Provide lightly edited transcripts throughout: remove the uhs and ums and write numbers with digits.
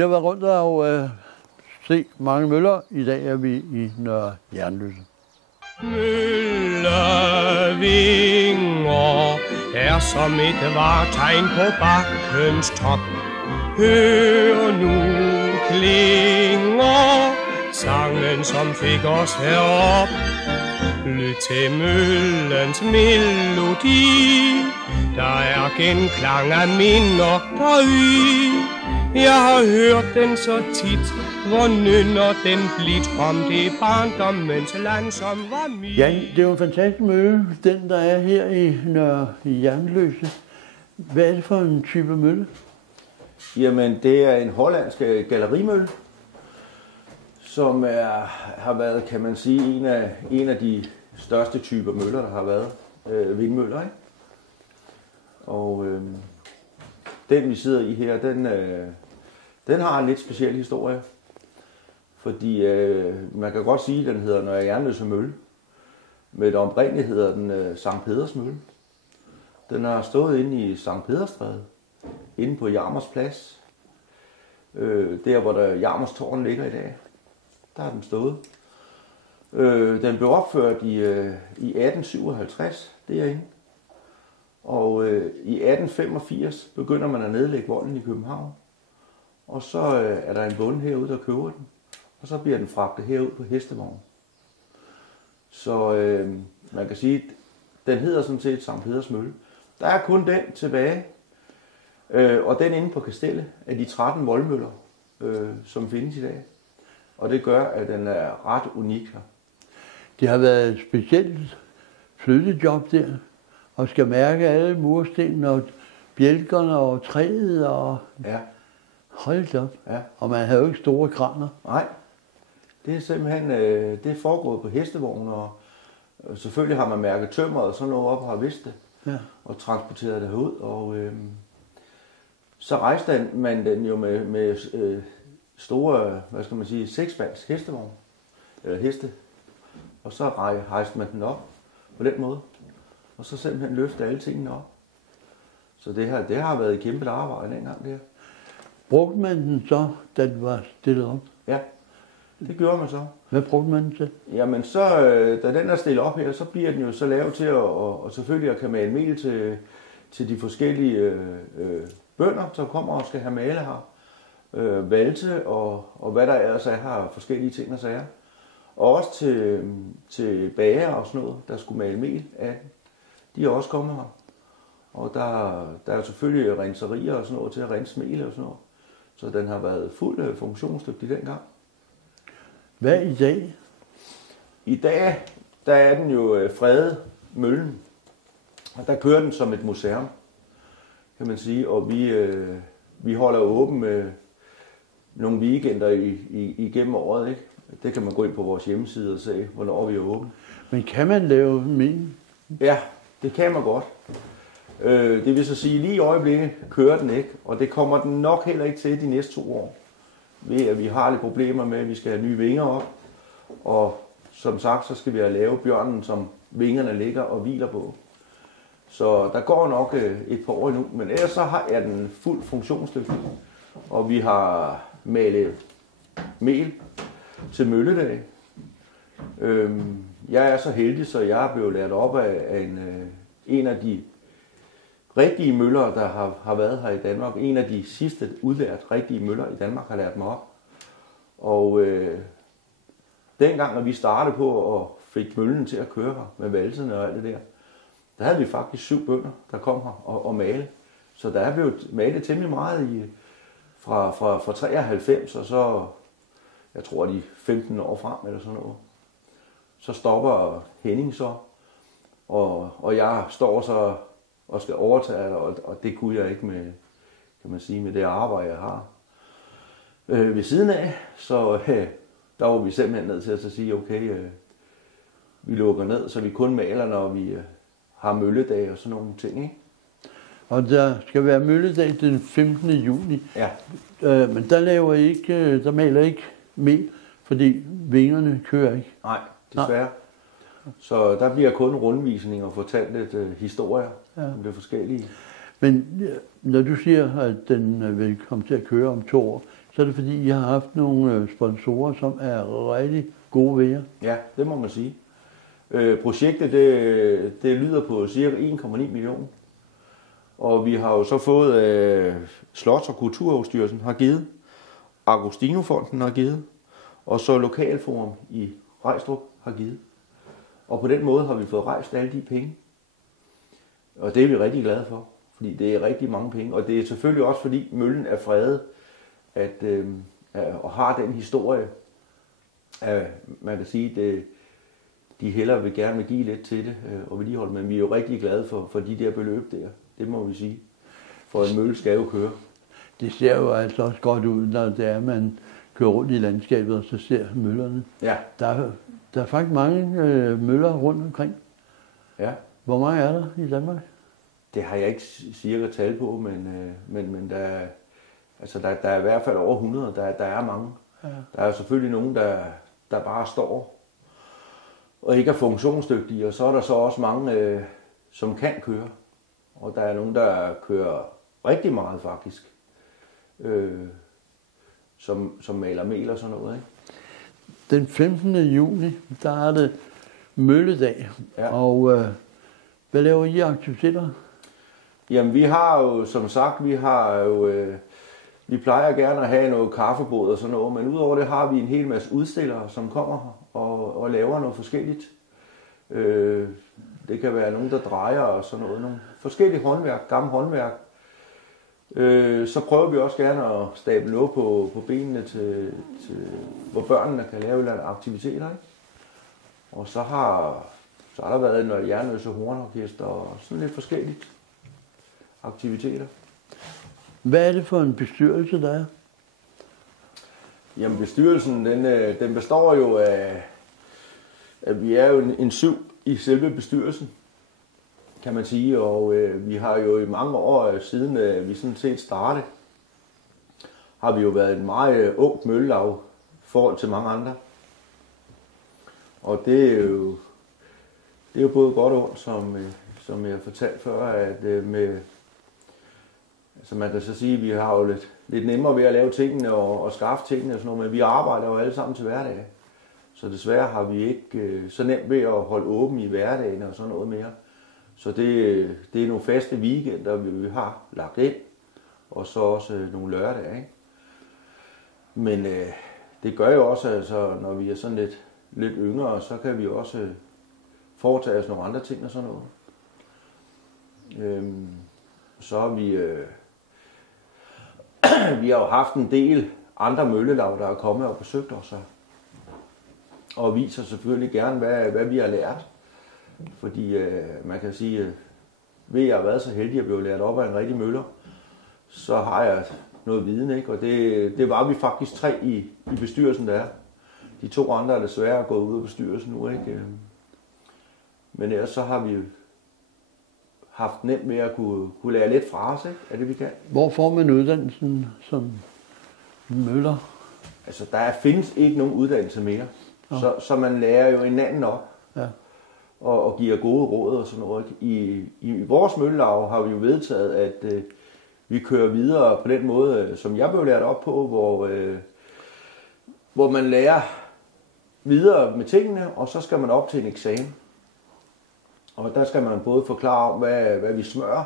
Vi har været rundt og se mange møller. I dag er vi i Nørre Jernløse. Møllevinger er som et vartegn på bakkens top. Hør nu klinger sangen, som fik os herop. Lyt til møllens melodi, der er genklang af minder deri. Jeg har hørt den så tit, hvor nynner den blidt om det barndommens land, som var mit. Ja, det er jo en fantastisk mølle, den der er her i Nørre Jernløse. Hvad er det for en type mølle? Jamen, det er en hollandsk gallerimølle, som har været, kan man sige, en af de største typer møller, der har været. Vindmøller, ikke? Og den, vi sidder i her, den har en lidt speciel historie. Fordi man kan godt sige, at den hedder Nørre Jernløse Mølle. Men det oprindeligt hedder den Sankt Peders Mølle. Den har stået inde i Sankt Pederstræde, inde på Jarmers Plads. Der, hvor der Jarmers Tårn ligger i dag. Der har den stået. Den blev opført i 1857 derinde. Og i 1885 begynder man at nedlægge volden i København. Og så er der en bonde herude, der køber den. Og så bliver den fragtet herud på hestevogn. Så man kan sige, at den hedder sådan set Sankt Peders Mølle. Der er kun den tilbage. Og den inde på Kastellet af de 13 voldmøller, som findes i dag. Og det gør, at den er ret unik her. Det har været et specielt flyttejob der. Og skal mærke alle murstenene og bjælkerne og træet og... Ja. Hold op. Ja. Og man havde jo ikke store kraner. Nej. Det er simpelthen det er foregået på hestevogn, og selvfølgelig har man mærket tømmeret og sådan noget op og har vidst det. Ja. Og transporteret det herud. Og så rejste man den jo med store, hvad skal man sige, 6-spands hestevogn. Heste. Og så rejste man den op på den måde. Og så simpelthen løfte alle tingene op. Så det har været et kæmpe arbejde dengang der. Brugte man den så, da den var stillet op? Ja, det gjorde man så. Hvad brugte man den til? Jamen så, da den er stillet op her, så bliver den jo så lavet til at selvfølgelig at kan male mel til de forskellige bønder, som kommer og skal have male her. Valte og hvad der ellers er her, forskellige ting og sager. Og også til bager og sådan noget, der skulle male mel af. De er også kommet her. Og der er selvfølgelig renserier og sådan noget til at rense mel og sådan noget. Så den har været fuldt funktionsdygtig dengang. Hvad i dag? I dag, der er den jo fredet, møllen. Og der kører den som et museum, kan man sige. Og vi holder åben med nogle weekender igennem året, ikke? Det kan man gå ind på vores hjemmeside og se, hvornår vi er åbne. Men kan man lave mel? Ja, det kan man godt. Det vil så sige, lige i øjeblikket kører den ikke, og det kommer den nok heller ikke til de næste 2 år. Ved at vi har lidt problemer med, at vi skal have nye vinger op, og som sagt, så skal vi have lavet bjørnen, som vingerne ligger og hviler på. Så der går nok et par år endnu, men ellers så er den fuldt funktionsdygtig, og vi har malet mel til mølledag. Jeg er så heldig, så jeg er blevet lært op af en af de rigtige møller, der har været her i Danmark. En af de sidste udlært rigtige møller i Danmark har lært mig op. Og dengang, når vi startede på og fik møllen til at køre her med valsene og alt det der havde vi faktisk 7 bønder, der kom her og male. Så der er blevet malet temmelig meget fra 93 og så, jeg tror, de 15 år frem eller sådan noget. Så stopper Henning så, og jeg står så og skal overtage det, og det kunne jeg ikke med, kan man sige, med det arbejde, jeg har ved siden af. Så der var vi simpelthen nødt til at sige, okay, vi lukker ned, så vi kun maler, når vi har mølledag og sådan nogle ting, ikke? Og der skal være mølledag den 15. juni. Ja. Men der maler ikke mel, fordi vingerne kører ikke. Nej, desværre. Så der bliver kun rundvisninger og fortalt lidt historier om det forskellige. Men når du siger, at den vil komme til at køre om 2 år, så er det fordi, I har haft nogle sponsorer, som er rigtig gode ved jer. Ja, det må man sige. Projektet det lyder på cirka 1,9 millioner. Og vi har jo så fået Slots- og Kulturhusstyrelsen har givet, Agostinofonden har givet, og så Lokalforum i Rejstrup har givet. Og på den måde har vi fået rejst alle de penge. Og det er vi rigtig glade for, fordi det er rigtig mange penge. Og det er selvfølgelig også fordi møllen er fredet, og har den historie, at man kan sige, at de hellere vil gerne give lidt til det og vedligeholde. Men vi er jo rigtig glade for de der beløb der. Det må vi sige. For en mølle skal jo køre. Det ser jo altså også godt ud, når det er, man kører rundt i landskabet, og så ser møllerne. Ja. Der er faktisk mange møller rundt omkring. Ja. Hvor mange er der i Danmark? Det har jeg ikke cirka tal på, men der er i hvert fald over 100. Der er mange. Ja. Der er selvfølgelig nogen, der bare står og ikke er funktionsdygtige, og så er der så også mange, som kan køre. Og der er nogen, der kører rigtig meget faktisk, som maler mel og sådan noget. Ikke? Den 15. juni, der er det mølledag, ja. Og hvad laver I aktiviteter? Jamen vi har jo, som sagt, vi plejer gerne at have noget kaffebord og sådan noget, men udover det har vi en hel masse udstillere, som kommer og laver noget forskelligt. Det kan være nogen, der drejer og sådan noget. Nogle forskellige håndværk, gamle håndværk. Så prøver vi også gerne at stable noget på benene, til, hvor børnene kan lave nogle aktiviteter. Ikke? Og så har der været noget Jernøse Hornorkester og sådan lidt forskelligt aktiviteter. Hvad er det for en bestyrelse, der er? Jamen bestyrelsen, den består jo af, at vi er jo en 7 i selve bestyrelsen, kan man sige, og vi har jo i mange år siden vi sådan set startede, har vi jo været et meget ungt møllelav i forhold til mange andre. Og det er jo både godt og ondt, som jeg fortalte før, at altså man kan så sige, at vi har jo lidt nemmere ved at lave tingene og skaffe tingene og sådan noget, men vi arbejder jo alle sammen til hverdag. Så desværre har vi ikke så nemt ved at holde åben i hverdagen og sådan noget mere. Så det er nogle faste weekender, vi har lagt ind, og så også nogle lørdage. Ikke? Men det gør jo også, altså, når vi er sådan lidt yngre, så kan vi også foretage os nogle andre ting og sådan noget. Så har vi har jo haft en del andre møllelav, der er kommet og besøgt os og viser selvfølgelig gerne, hvad vi har lært. Fordi man kan sige, ved at jeg har været så heldig at blive lært op af en rigtig møller, så har jeg noget viden, ikke? Og det var vi faktisk 3 i bestyrelsen, der er. De 2 andre er desværre gået ud af bestyrelsen nu, ikke? Men ellers så har vi haft nemt med at kunne lære lidt fra os, ikke? Er det vi kan. Hvor får man uddannelsen som møller? Altså der findes ikke nogen uddannelse mere, så man lærer jo hinanden op. Ja. Og giver gode råd og sådan noget. I vores møllelav har vi jo vedtaget, at vi kører videre på den måde, som jeg blev lært op på, hvor man lærer videre med tingene, og så skal man op til en eksamen. Og der skal man både forklare om, hvad vi smører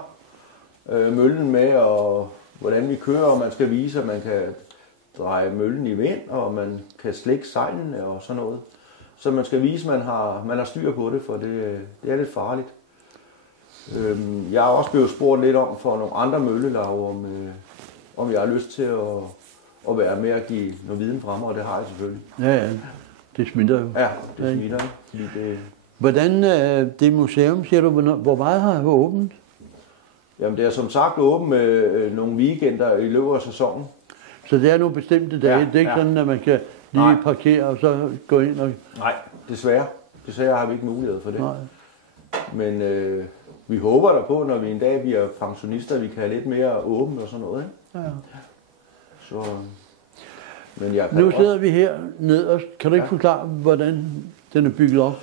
møllen med, og hvordan vi kører, og man skal vise, at man kan dreje møllen i vind, og man kan slække sejlene og sådan noget. Så man skal vise, at man har styr på det, for det er lidt farligt. Jeg har også blevet spurgt lidt om for nogle andre møllelav, om jeg har lyst til at være med at give noget viden frem, og det har jeg selvfølgelig. Ja, det smitter jo. Ja, det smitter. Hvordan det museum, siger du, hvor meget har det åbent? Jamen det er som sagt åbent med nogle weekender i løbet af sæsonen. Så det er nogle bestemte dage? Ja, det er ikke sådan, at man kan lige parkere og så gå ind og... Nej, desværre. Desværre har vi ikke mulighed for det. Nej. Men vi håber der på, når vi en dag bliver pensionister, vi kan have lidt mere åbent og sådan noget. Ikke? Ja. Så, men jeg kan nu sidder vi her nederst. Kan du ikke forklare, hvordan den er bygget op?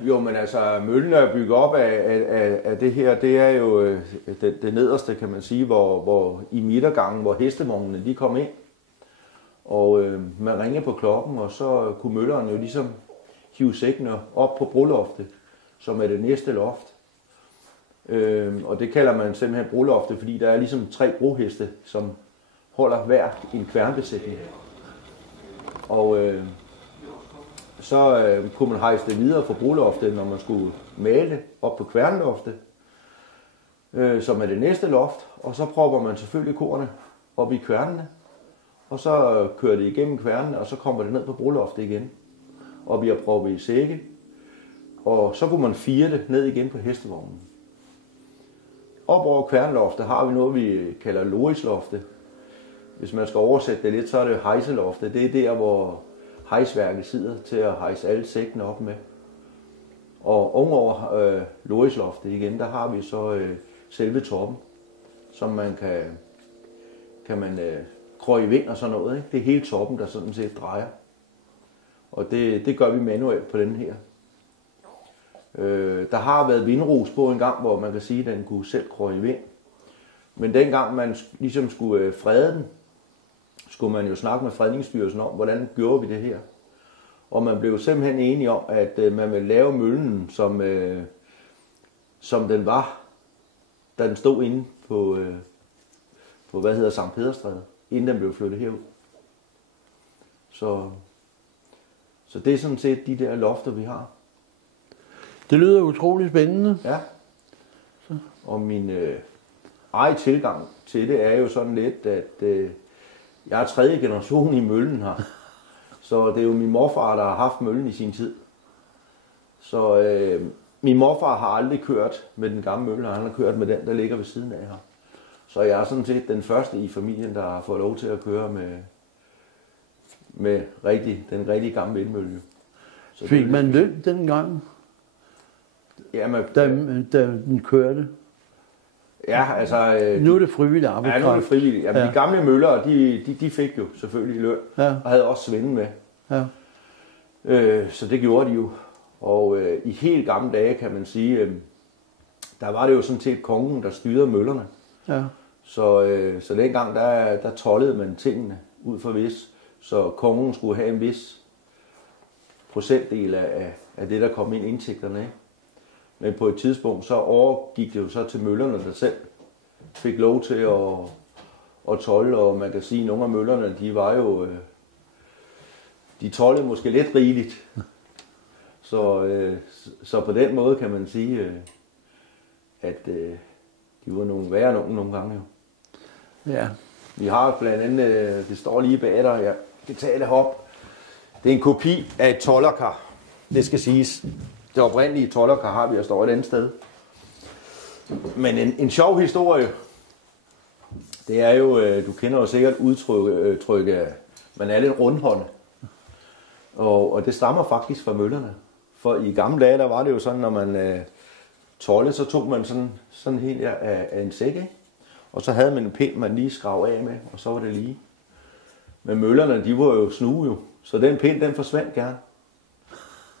Jo, men altså, møllen er bygget op af det her. Det er jo det nederste, kan man sige, hvor i midtergangen, hvor hestevognene de kom ind. Og man ringede på klokken, og så kunne mølleren jo ligesom hive sækkene op på broloftet, som er det næste loft. Og det kalder man simpelthen broloftet, fordi der er ligesom 3 broheste, som holder hver en kværnbesætning. Og så kunne man hejse det videre fra broloftet, når man skulle male op på kværnloftet, som er det næste loft. Og så propper man selvfølgelig korne op i kværnene, og så kører det igennem kværnene, og så kommer det ned på broloftet igen. Og vi har proppet i sække, og så kunne man fire det ned igen på hestevognen. Op over kværnloftet har vi noget, vi kalder lorisloftet. Hvis man skal oversætte det lidt, så er det hejseloftet. Det er der, hvor hejsværket sidder til at hejse alle sækkene op med. Og ovenover lorisloftet igen, der har vi så selve toppen, som man kan krøje i vind og sådan noget. Ikke? Det er hele toppen, der sådan set drejer. Og det gør vi manuelt på den her. Der har været vindrus på en gang, hvor man kan sige, at den kunne selv krøje i vind. Men dengang man ligesom skulle frede den, skulle man jo snakke med Fredningsstyrelsen om, hvordan gjorde vi det her. Og man blev simpelthen enige om, at man ville lave møllen, som den var, da den stod inde på Sankt Pederstræde, inden den blev flyttet herud. Så det er sådan set de der lofter, vi har. Det lyder utrolig spændende. Ja. Og min egen tilgang til det er jo sådan lidt, at jeg er 3. generation i møllen her. Så det er jo min morfar, der har haft møllen i sin tid. Så min morfar har aldrig kørt med den gamle mølle, han har kørt med den, der ligger ved siden af her. Så jeg er sådan set den første i familien, der har fået lov til at køre med den rigtig gamle vindmølle. Fik man løn dengang, da den kørte? Ja, altså... Nu er det frivillig arbejdskraft. Ja, nu er det frivilligt. Ja, de gamle møller, de fik jo selvfølgelig løn, og havde også svende med. Ja. Så det gjorde de jo. Og i helt gamle dage, kan man sige, der var det jo sådan set kongen, der styrede møllerne. Ja. Så dengang, der toldede man tingene ud for vis, så kongen skulle have en vis procentdel af det, der kom ind indtægterne af. Men på et tidspunkt, så overgik det jo så til møllerne, der selv fik lov til at tolde, og man kan sige, at nogle af møllerne, de var jo, de toldede måske lidt rigeligt. Så på den måde kan man sige, at de var nogle gange jo. Ja. Vi har blandt andet, det står lige bag dig, jeg kan tage det op. Det er en kopi af et tollerkar, det skal siges. Det oprindelige tollerkar har vi, og står et andet sted. Men en sjov historie, det er jo, du kender jo sikkert udtrykket, man er lidt rundhåndet. Og det stammer faktisk fra møllerne. For i gamle dage, der var det jo sådan, når man toldede, så tog man sådan helt af en sæk, ikke? Og så havde man en pind, man lige skrev af med, og så var det lige. Men møllerne, de var jo snue jo, så den pind, den forsvandt gerne.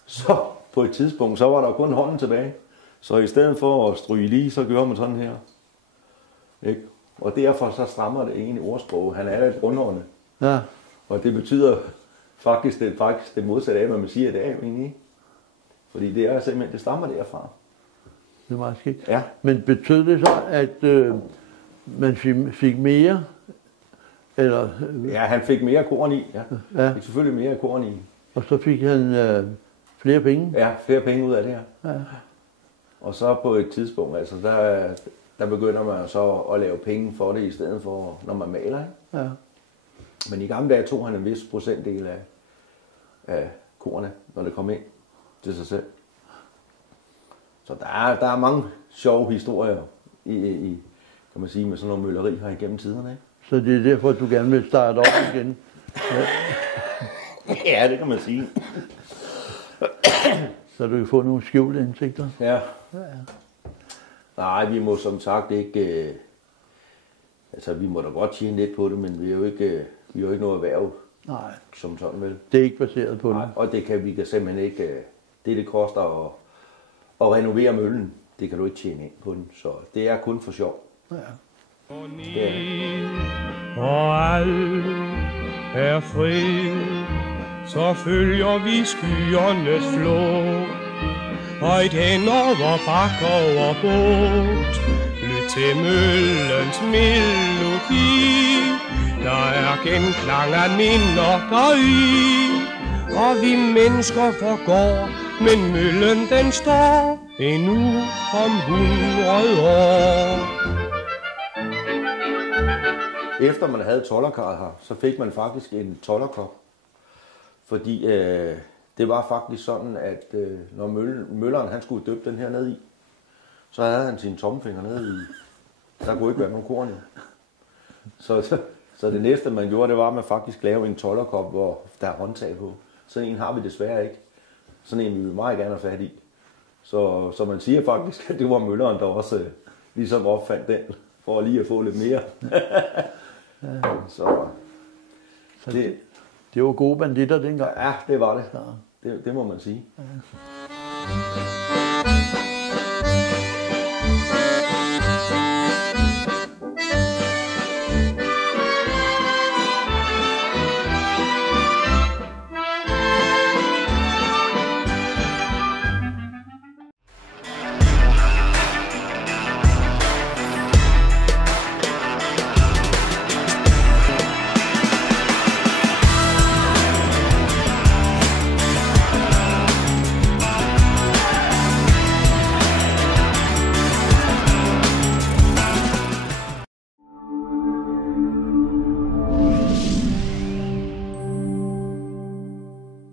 Så på et tidspunkt, så var der kun hånden tilbage. Så i stedet for at stryge lige, så gør man sådan her. Ikke? Og derfor så strammer det egentlig ordsprog. Han er lidt rundhåndet. Ja. Og det betyder faktisk det modsatte af, hvad man siger i dag, egentlig. Fordi det er simpelthen, det stammer derfra. Det er meget skidt. Ja. Men betød det så, at man fik mere? Eller? Ja, han fik mere korn i. Ja. Han fik selvfølgelig mere korn i. Og så fik han flere penge? Ja, flere penge ud af det her. Ja. Og så på et tidspunkt, altså der begynder man så at lave penge for det, i stedet for, når man maler. Ikke? Ja. Men i gamle dage tog han en vis procentdel af kornet, når det kom ind til sig selv. Så der er mange sjove historier i kan man sige, med sådan nogle mølleri her igennem tiderne. Ikke? Så det er derfor, du gerne vil starte op igen? Ja, ja, det kan man sige. Så du kan få nogle skjulte indsigter? Ja. Nej, vi må som sagt ikke... altså, vi må da godt tjene lidt på det, men vi er jo ikke noget erhverv. Nej. Som sådan vel. Det er ikke baseret på det. Nej, og vi kan simpelthen ikke... Det koster at renovere møllen, det kan du ikke tjene ind på den. Så det er kun for sjov. Ja. Og alt er fred, så følger vi skyernes flå. Højt hen over bakker og bugt, lyt til møllens melodi. Der er genklang af minder deri, og vi mennesker forgår, men møllen den står endnu om 100 år. Efter man havde tollerkarret her, så fik man faktisk en tollerkop. Fordi det var faktisk sådan, at når mølleren han skulle døbe den her ned i, så havde han sine tommelfinger nede i. Der kunne ikke være nogen korn i. Så det næste man gjorde, det var at man faktisk lave en tollerkop, hvor der er håndtag på. Sådan en har vi desværre ikke. Sådan en vil vi meget gerne have fat i. Så man siger faktisk, at det var mølleren, der også ligesom opfandt den, for lige at få lidt mere. Så det var gode banditter dengang. Ja, det var det. Det må man sige. Ja.